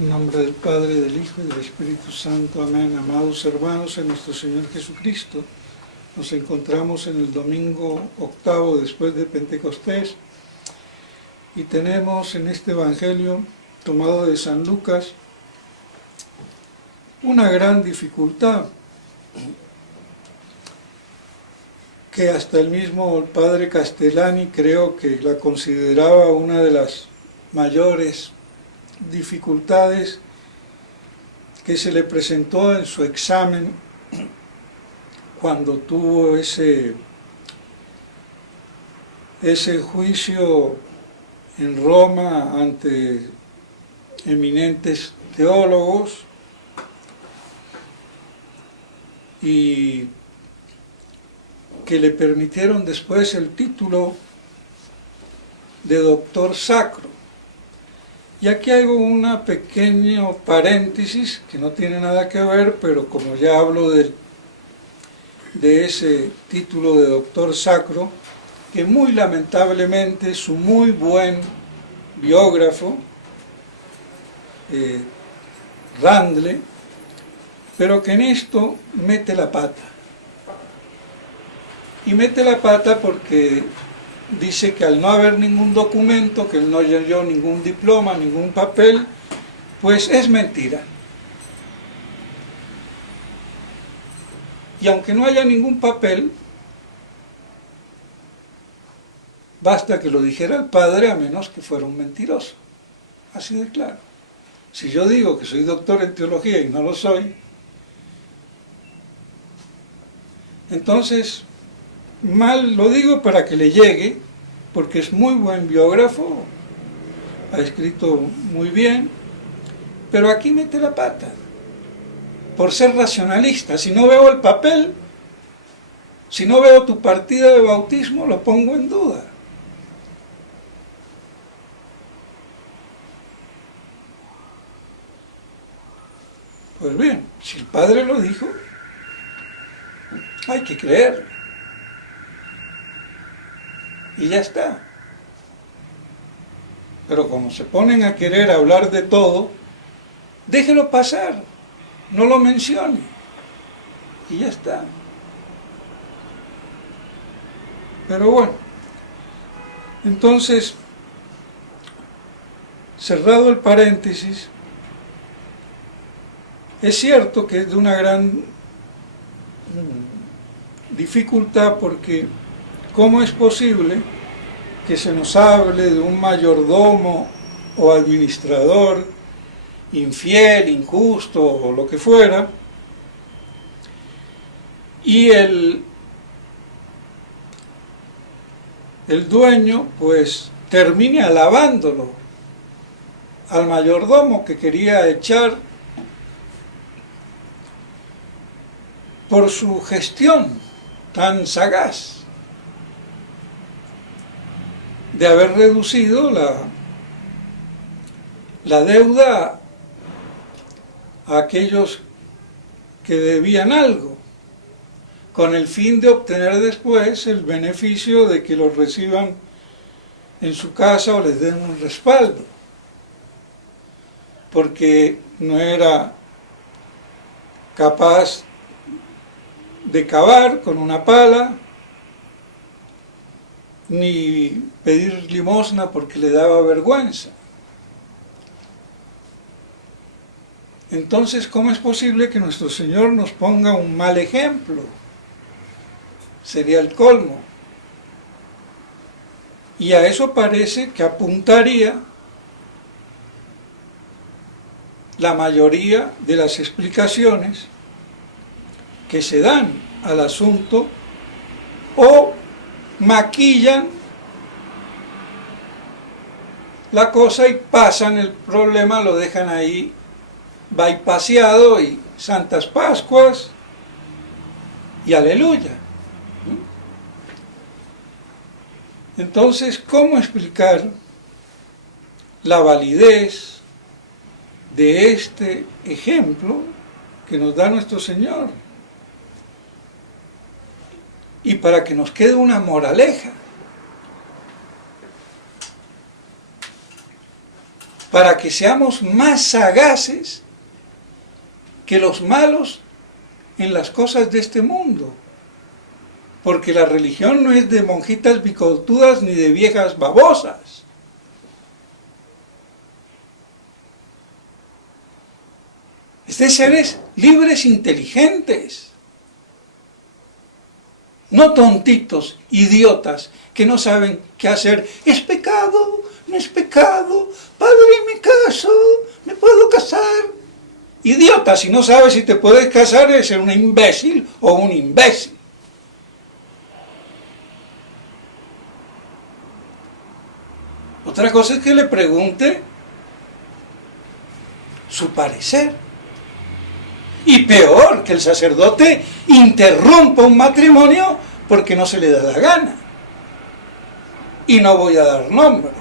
En nombre del Padre, del Hijo y del Espíritu Santo. Amén. Amados hermanos en nuestro Señor Jesucristo, nos encontramos en el domingo octavo después de Pentecostés y tenemos en este Evangelio tomado de San Lucas una gran dificultad que hasta el mismo Padre Castellani creo que la consideraba una de las mayores dificultades que se le presentó en su examen cuando tuvo ese juicio en Roma ante eminentes teólogos y que le permitieron después el título de doctor sacro. Y aquí hago una pequeño paréntesis que no tiene nada que ver, pero como ya hablo de ese título de doctor sacro, que muy lamentablemente su muy buen biógrafo, Randle, pero que en esto mete la pata. Y mete la pata porque dice que al no haber ningún documento, que él no leyó ningún diploma, ningún papel, pues es mentira. Y aunque no haya ningún papel, basta que lo dijera el padre a menos que fuera un mentiroso. Así de claro. Si yo digo que soy doctor en teología y no lo soy, entonces mal lo digo para que le llegue, porque es muy buen biógrafo, ha escrito muy bien, pero aquí mete la pata, por ser racionalista. Si no veo el papel, si no veo tu partida de bautismo, lo pongo en duda. Pues bien, si el padre lo dijo, hay que creerlo. Y ya está. Pero como se ponen a querer hablar de todo, déjelo pasar, no lo mencione. Y ya está. Pero bueno, entonces, cerrado el paréntesis, es cierto que es de una gran dificultad porque ¿cómo es posible que se nos hable de un mayordomo o administrador infiel, injusto o lo que fuera, y el dueño pues termine alabándolo al mayordomo que quería echar por su gestión tan sagaz de haber reducido la deuda a aquellos que debían algo, con el fin de obtener después el beneficio de que los reciban en su casa o les den un respaldo, porque no era capaz de cavar con una pala, ni pedir limosna porque le daba vergüenza. Entonces, ¿cómo es posible que nuestro Señor nos ponga un mal ejemplo? Sería el colmo. Y a eso parece que apuntaría la mayoría de las explicaciones que se dan al asunto o maquillan la cosa y pasan el problema, lo dejan ahí bypaseado y Santas Pascuas y aleluya. Entonces, ¿cómo explicar la validez de este ejemplo que nos da nuestro Señor? Y para que nos quede una moraleja. para que seamos más sagaces que los malos en las cosas de este mundo. Porque la religión no es de monjitas bigotudas ni de viejas babosas. Es de seres libres, inteligentes. No tontitos, idiotas, que no saben qué hacer. ¿Es pecado? ¿No es pecado? Padre, me caso, ¿me puedo casar? Idiota, si no sabes si te puedes casar, eres un imbécil o un imbécil. Otra cosa es que le pregunte su parecer. Y peor, que el sacerdote interrumpa un matrimonio porque no se le da la gana. Y no voy a dar nombres.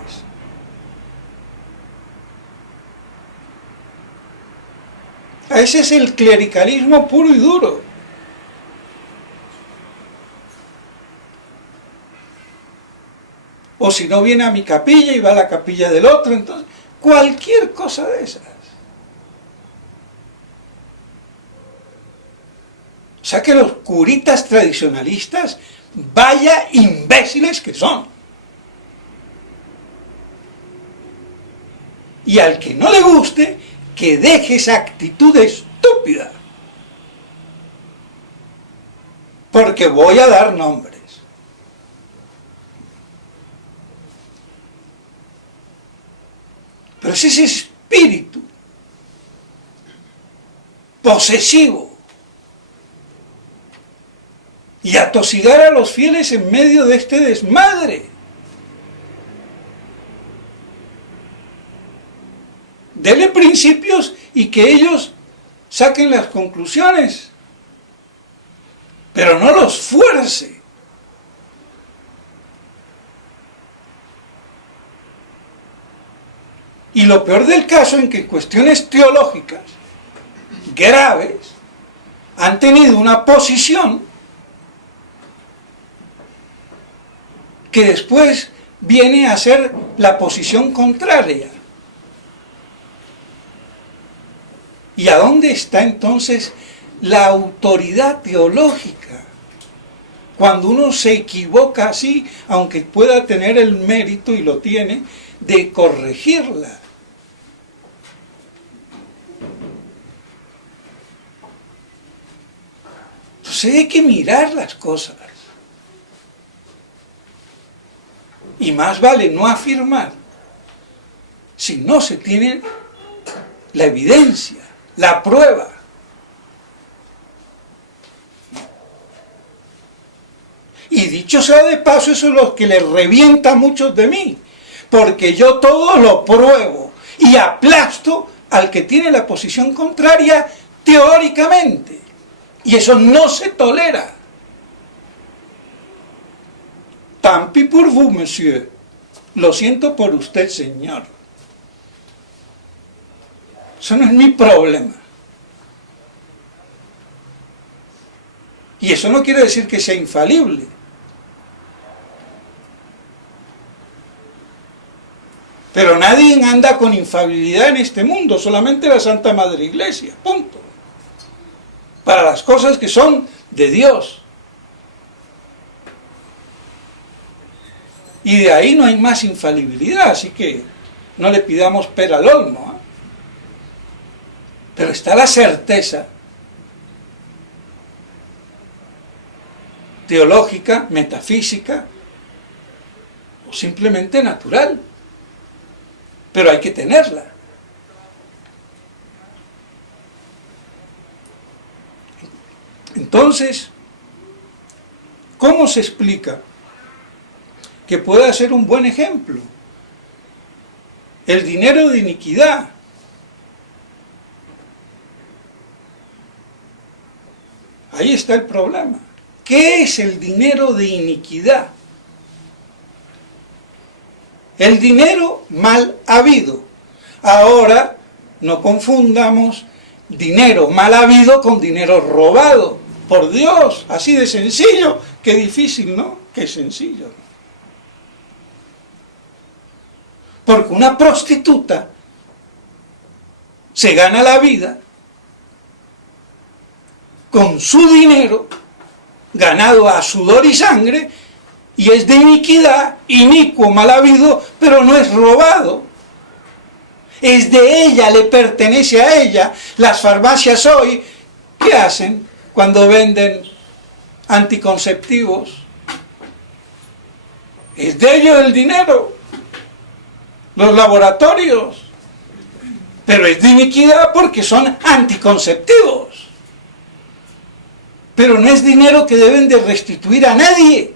Ese es el clericalismo puro y duro. O si no, viene a mi capilla y va a la capilla del otro, entonces, cualquier cosa de esas. O sea que los curitas tradicionalistas, vaya imbéciles que son. Y al que no le guste, que deje esa actitud estúpida. Porque voy a dar nombres. Pero es ese espíritu posesivo y atosigar a los fieles en medio de este desmadre. Dele principios y que ellos saquen las conclusiones, pero no los fuerce. Y lo peor del caso es que en cuestiones teológicas graves han tenido una posición que después viene a ser la posición contraria. ¿Y a dónde está entonces la autoridad teológica? Cuando uno se equivoca así, aunque pueda tener el mérito, y lo tiene, de corregirla. Entonces hay que mirar las cosas. Y más vale no afirmar si no se tiene la evidencia, la prueba. Y dicho sea de paso, eso es lo que les revienta a muchos de mí, porque yo todo lo pruebo y aplasto al que tiene la posición contraria teóricamente. Y eso no se tolera. Tant pis pour vous, monsieur. Lo siento por usted, señor. Eso no es mi problema. Y eso no quiere decir que sea infalible. Pero nadie anda con infalibilidad en este mundo, solamente la Santa Madre Iglesia, punto. Para las cosas que son de Dios. Y de ahí no hay más infalibilidad, así que no le pidamos pera al olmo, ¿eh? Pero está la certeza teológica, metafísica, o simplemente natural. Pero hay que tenerla. Entonces, ¿cómo se explica que pueda ser un buen ejemplo? El dinero de iniquidad. Ahí está el problema. ¿Qué es el dinero de iniquidad? El dinero mal habido. Ahora, no confundamos dinero mal habido con dinero robado. Por Dios, así de sencillo. Qué difícil, ¿no? Qué sencillo, ¿no? Porque una prostituta se gana la vida con su dinero, ganado a sudor y sangre, y es de iniquidad, inicuo, mal habido, pero no es robado. Es de ella, le pertenece a ella. Las farmacias hoy, ¿qué hacen cuando venden anticonceptivos? Es de ellos el dinero. Los laboratorios. Pero es de iniquidad porque son anticonceptivos. Pero no es dinero que deben de restituir a nadie.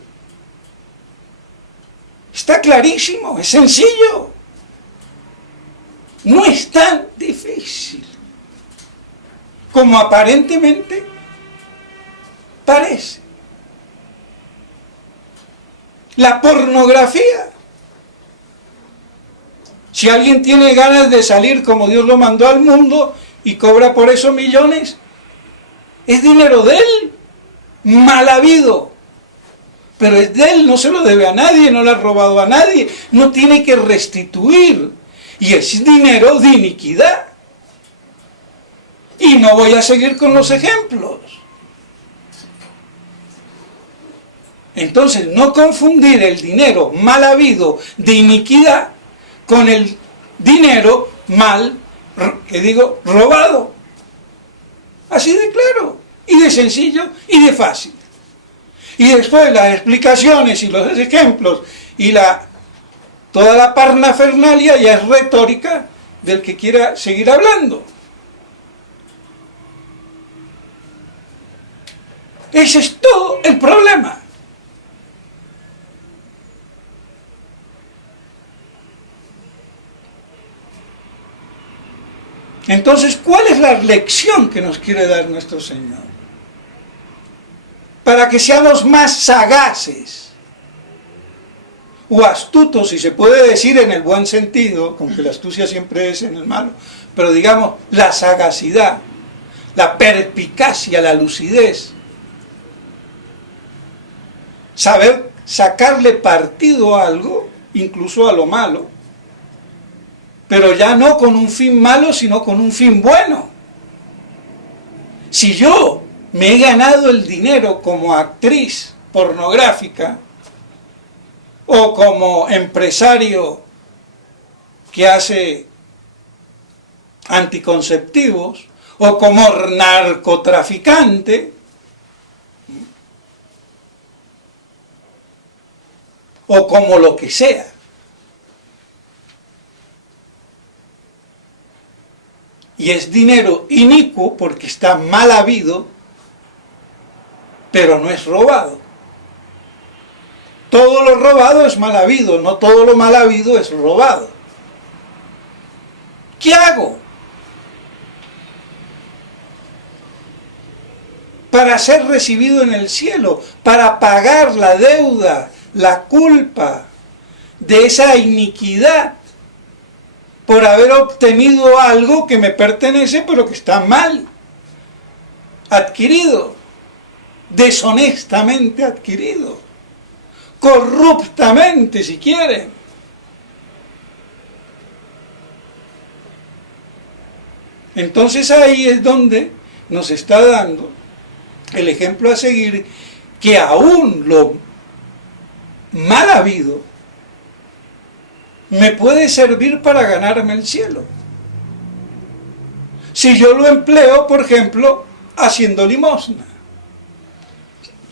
Está clarísimo, es sencillo. No es tan difícil como aparentemente parece. La pornografía. Si alguien tiene ganas de salir como Dios lo mandó al mundo y cobra por eso millones, es dinero de él, mal habido. Pero es de él, no se lo debe a nadie, no le ha robado a nadie, no tiene que restituir. Y es dinero de iniquidad. Y no voy a seguir con los ejemplos. Entonces, no confundir el dinero mal habido de iniquidad con el dinero robado. Así de claro, y de sencillo, y de fácil. Y después las explicaciones y los ejemplos y toda la parnafernalia ya es retórica del que quiera seguir hablando. Ese es todo el problema. Entonces, ¿cuál es la lección que nos quiere dar nuestro Señor? Para que seamos más sagaces o astutos, si se puede decir en el buen sentido, aunque la astucia siempre es en el malo, pero digamos la sagacidad, la perspicacia, la lucidez, saber sacarle partido a algo, incluso a lo malo, pero ya no con un fin malo, sino con un fin bueno. Si yo me he ganado el dinero como actriz pornográfica o como empresario que hace anticonceptivos o como narcotraficante o como lo que sea, y es dinero inicuo porque está mal habido, pero no es robado. Todo lo robado es mal habido, no todo lo mal habido es robado. ¿Qué hago para ser recibido en el cielo? Para pagar la deuda, la culpa de esa iniquidad por haber obtenido algo que me pertenece pero que está mal adquirido, deshonestamente adquirido, corruptamente si quieren. Entonces ahí es donde nos está dando el ejemplo a seguir, que aún lo mal habido me puede servir para ganarme el cielo. Si yo lo empleo, por ejemplo, haciendo limosna,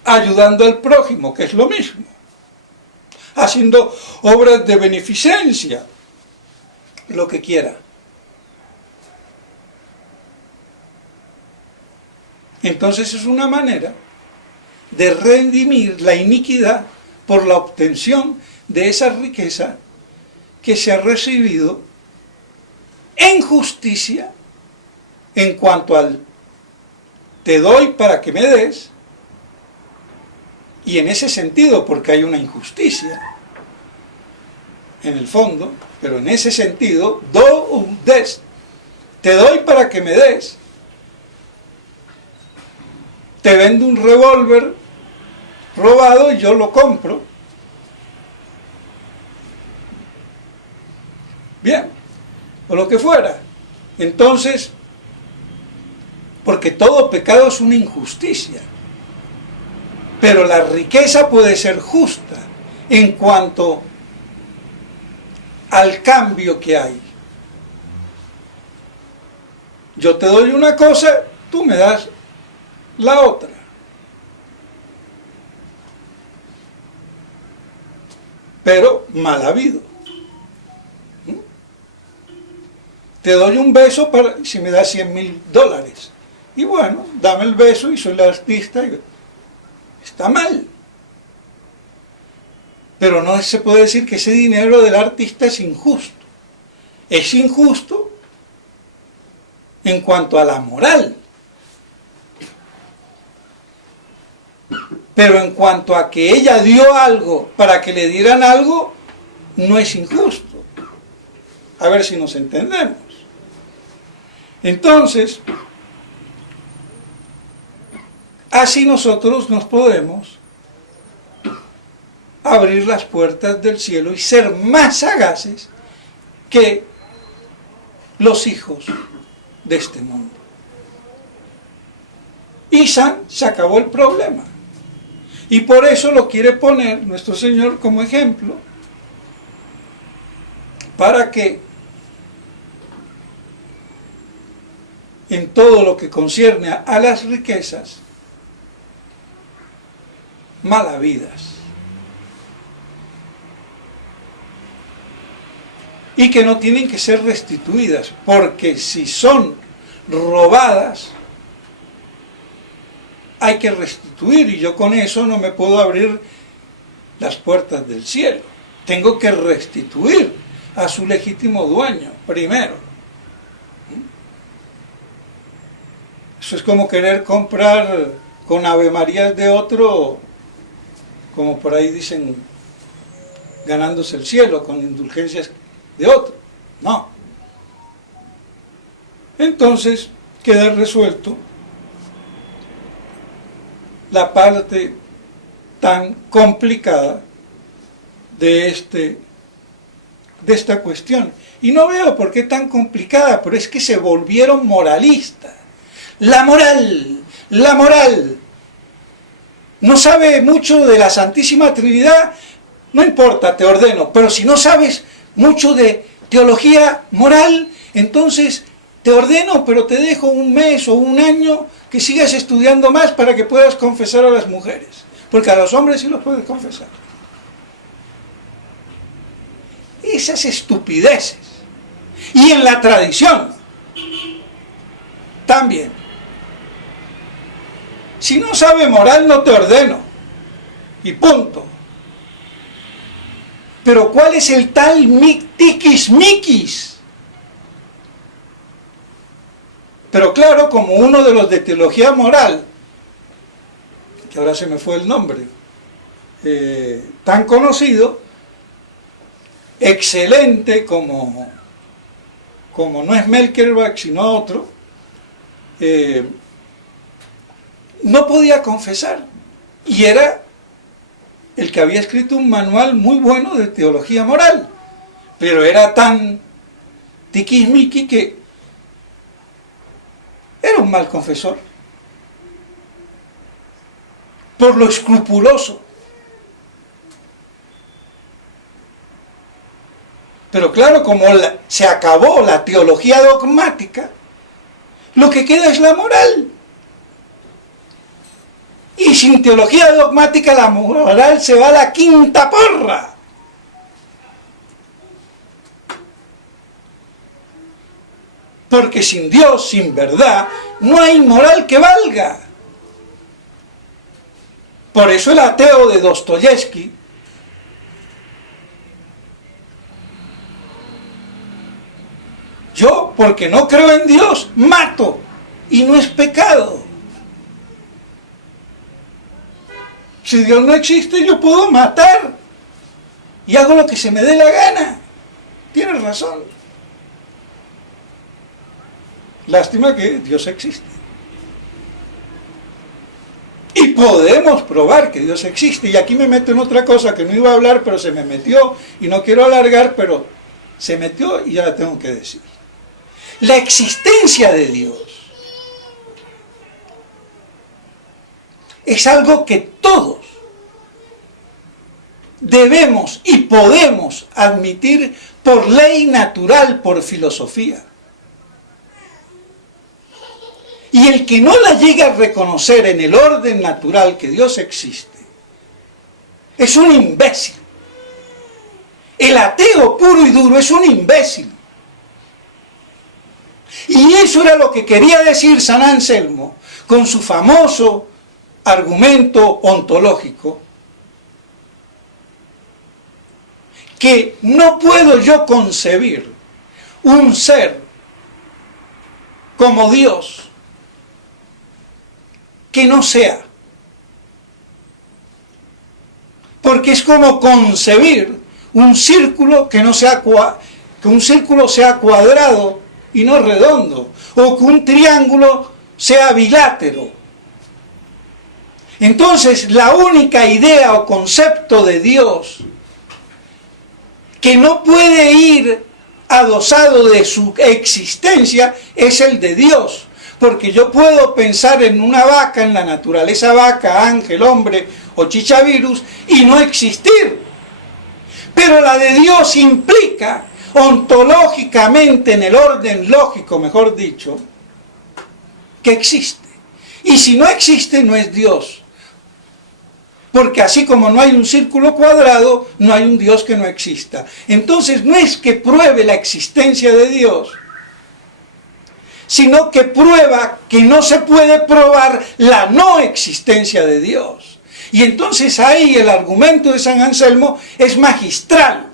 ayudando al prójimo, que es lo mismo, haciendo obras de beneficencia, lo que quiera. Entonces es una manera de redimir la iniquidad por la obtención de esa riqueza que se ha recibido en justicia en cuanto al te doy para que me des, y en ese sentido, porque hay una injusticia en el fondo, pero en ese sentido, do un des, te doy para que me des. Te vendo un revólver robado y yo lo compro. Bien, o lo que fuera. Entonces, porque todo pecado es una injusticia, pero la riqueza puede ser justa en cuanto al cambio que hay. Yo te doy una cosa, tú me das la otra. Pero mal habido. Te doy un beso si me das $100,000. Y bueno, dame el beso y soy el artista. Está mal. Pero no se puede decir que ese dinero del artista es injusto. Es injusto en cuanto a la moral. Pero en cuanto a que ella dio algo para que le dieran algo, no es injusto. A ver si nos entendemos. Entonces, así nosotros nos podemos abrir las puertas del cielo y ser más sagaces que los hijos de este mundo. Y se acabó el problema. Y por eso lo quiere poner nuestro Señor como ejemplo, para que en todo lo que concierne a las riquezas, malavidas. Y que no tienen que ser restituidas, porque si son robadas, hay que restituir, y yo con eso no me puedo abrir las puertas del cielo. Tengo que restituir a su legítimo dueño primero. Eso es como querer comprar con Ave Marías de otro, como por ahí dicen, ganándose el cielo, con indulgencias de otro. No. Entonces queda resuelto la parte tan complicada de esta cuestión. Y no veo por qué tan complicada, pero es que se volvieron moralistas. La moral. No sabe mucho de la Santísima Trinidad, no importa, te ordeno, pero si no sabes mucho de teología moral, entonces te ordeno, pero te dejo un mes o un año que sigas estudiando más para que puedas confesar a las mujeres, porque a los hombres sí los puedes confesar. Esas estupideces. Y en la tradición también. Si no sabe moral, no te ordeno. Y punto. Pero ¿cuál es el tal tiquismiquis? Pero claro, como uno de los de teología moral, que ahora se me fue el nombre, tan conocido, excelente como no es Melkerbach, sino otro, no podía confesar. Y era el que había escrito un manual muy bueno de teología moral. Pero era tan tiquismiqui que era un mal confesor. Por lo escrupuloso. Pero claro, como se acabó la teología dogmática, lo que queda es la moral. Y sin teología dogmática la moral se va a la quinta porra. Porque sin Dios, sin verdad, no hay moral que valga. Por eso el ateo de Dostoyevsky yo, porque no creo en Dios, mato. Y no es pecado. Si Dios no existe, yo puedo matar. Y hago lo que se me dé la gana. Tienes razón. Lástima que Dios existe. Y podemos probar que Dios existe. Y aquí me meto en otra cosa que no iba a hablar, pero se me metió. Y no quiero alargar, pero se metió y ya la tengo que decir. la existencia de Dios es algo que todos debemos y podemos admitir por ley natural, por filosofía. Y el que no la llega a reconocer en el orden natural que Dios existe, es un imbécil. El ateo puro y duro es un imbécil. Y eso era lo que quería decir San Anselmo con su famoso argumento ontológico, que no puedo yo concebir un ser como Dios que no sea. Porque es como concebir un círculo que no sea que un círculo sea cuadrado y no redondo, o que un triángulo sea bilátero. Entonces, la única idea o concepto de Dios que no puede ir adosado de su existencia es el de Dios. Porque yo puedo pensar en una vaca, en la naturaleza vaca, ángel, hombre o chichavirus, y no existir. Pero la de Dios implica, ontológicamente, en el orden lógico, mejor dicho, que existe. Y si no existe, no es Dios. Porque así como no hay un círculo cuadrado, no hay un Dios que no exista. Entonces no es que pruebe la existencia de Dios, sino que prueba que no se puede probar la no existencia de Dios. Y entonces ahí el argumento de San Anselmo es magistral.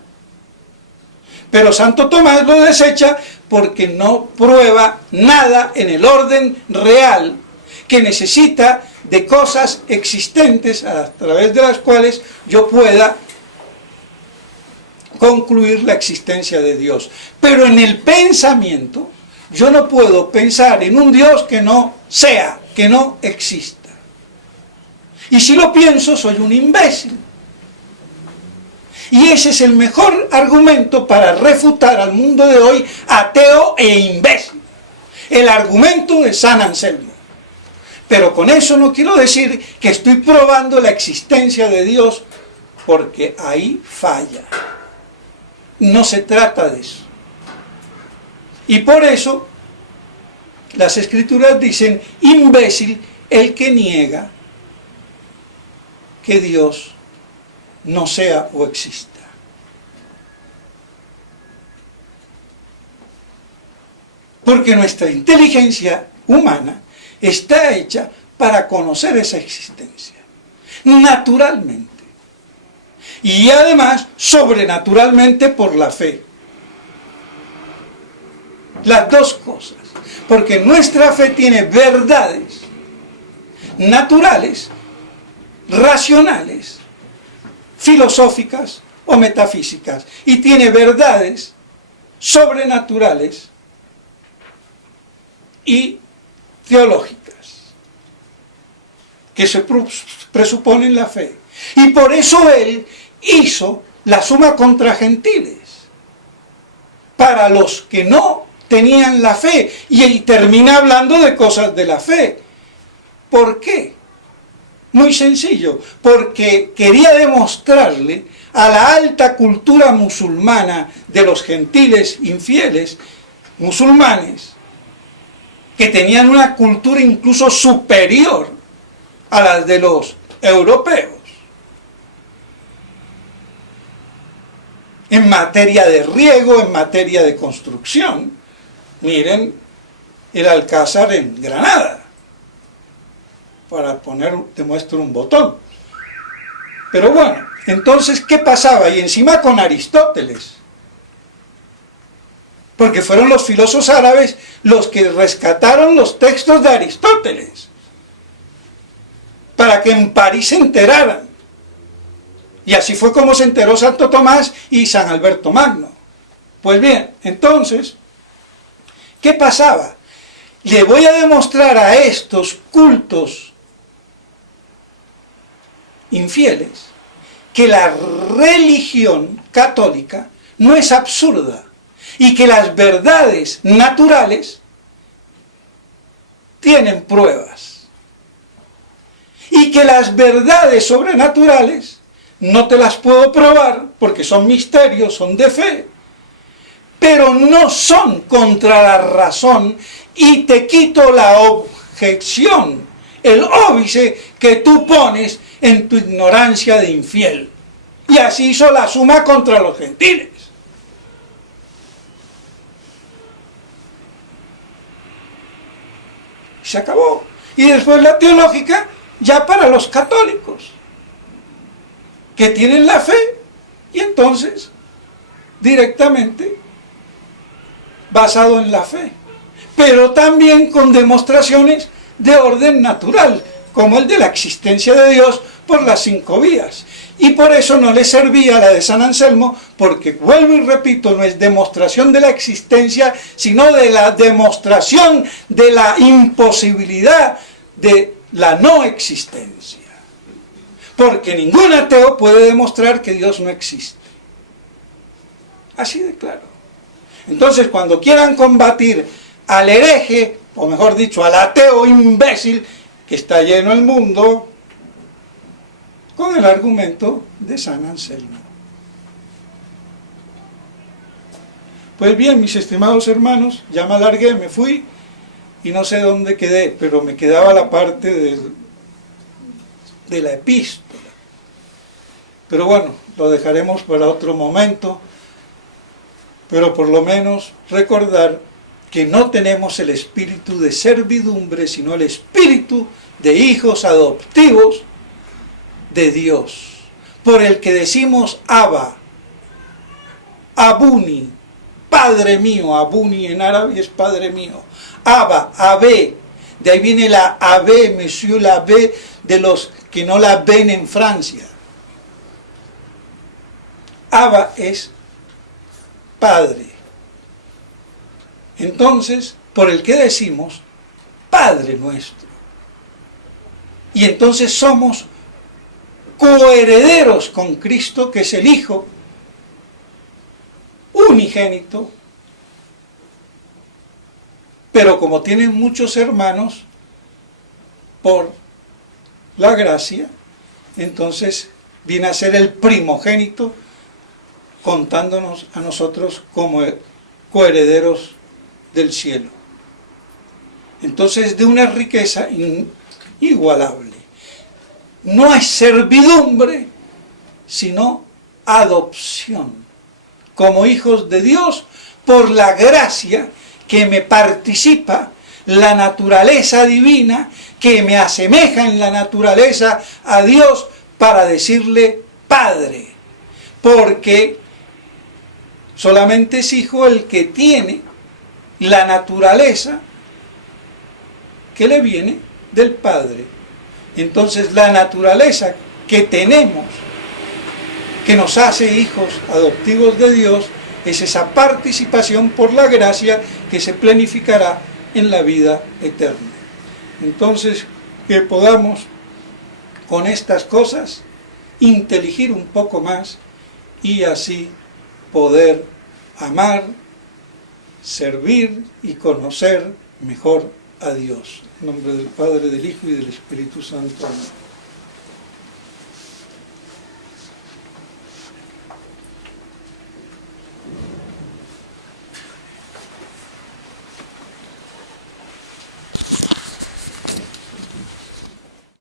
Pero Santo Tomás lo desecha porque no prueba nada en el orden real, que necesita de cosas existentes a través de las cuales yo pueda concluir la existencia de Dios. Pero en el pensamiento, yo no puedo pensar en un Dios que no sea, que no exista. Y si lo pienso, soy un imbécil. Y ese es el mejor argumento para refutar al mundo de hoy ateo e imbécil. El argumento de San Anselmo. Pero con eso no quiero decir que estoy probando la existencia de Dios, porque ahí falla. No se trata de eso. Y por eso las Escrituras dicen, imbécil el que niega que Dios no sea o exista. Porque nuestra inteligencia humana está hecha para conocer esa existencia, naturalmente. Y además, sobrenaturalmente por la fe. Las dos cosas. Porque nuestra fe tiene verdades naturales, racionales, filosóficas o metafísicas. Y tiene verdades sobrenaturales y teológicas, que se presuponen la fe. Y por eso él hizo la suma contra gentiles, para los que no tenían la fe, y él termina hablando de cosas de la fe. ¿Por qué? Muy sencillo, porque quería demostrarle a la alta cultura musulmana de los gentiles infieles musulmanes, que tenían una cultura incluso superior a la de los europeos, en materia de riego, en materia de construcción. Miren el Alcázar en Granada, para poner, te muestro un botón. Pero bueno, entonces, ¿qué pasaba? Y encima con Aristóteles, porque fueron los filósofos árabes los que rescataron los textos de Aristóteles, para que en París se enteraran. Y así fue como se enteró Santo Tomás y San Alberto Magno. Pues bien, entonces, ¿qué pasaba? Le voy a demostrar a estos cultos infieles que la religión católica no es absurda. y que las verdades naturales tienen pruebas, y que las verdades sobrenaturales no te las puedo probar porque son misterios, son de fe, pero no son contra la razón, y te quito la objeción, el óbice que tú pones en tu ignorancia de infiel. Y así hizo la suma contra los gentiles. Se acabó. Y después la teológica ya para los católicos, que tienen la fe, y entonces directamente basado en la fe, pero también con demostraciones de orden natural, como el de la existencia de Dios por las 5 vías. Y por eso no le servía la de San Anselmo, porque, vuelvo y repito, no es demostración de la existencia, sino de la demostración de la imposibilidad de la no existencia. Porque ningún ateo puede demostrar que Dios no existe. Así de claro. Entonces, cuando quieran combatir al hereje, o mejor dicho, al ateo imbécil que está lleno el mundo, con el argumento de San Anselmo. Pues bien, mis estimados hermanos, ya me alargué, me fui y no sé dónde quedé, pero me quedaba la parte de la epístola. Pero bueno, lo dejaremos para otro momento, pero por lo menos recordar que no tenemos el espíritu de servidumbre, sino el espíritu de hijos adoptivos de Dios, por el que decimos Abba, Abuni, Padre mío. Abuni en árabe es Padre mío. Abba, Abé, de ahí viene la Abé, Monsieur la B, de los que no la ven en Francia. Abba es Padre. Entonces, por el que decimos Padre nuestro. Y entonces somos coherederos con Cristo, que es el Hijo unigénito, pero como tienen muchos hermanos, por la gracia, entonces viene a ser el primogénito, contándonos a nosotros como coherederos del cielo. Entonces, de una riqueza inigualable. No es servidumbre, sino adopción, como hijos de Dios, por la gracia que me participa la naturaleza divina, que me asemeja en la naturaleza a Dios, para decirle Padre, porque solamente es hijo el que tiene la naturaleza que le viene del Padre. Entonces la naturaleza que tenemos, que nos hace hijos adoptivos de Dios, es esa participación por la gracia que se planificará en la vida eterna. Entonces, que podamos con estas cosas inteligir un poco más y así poder amar, servir y conocer mejor a Dios. En nombre del Padre, del Hijo y del Espíritu Santo. Amén.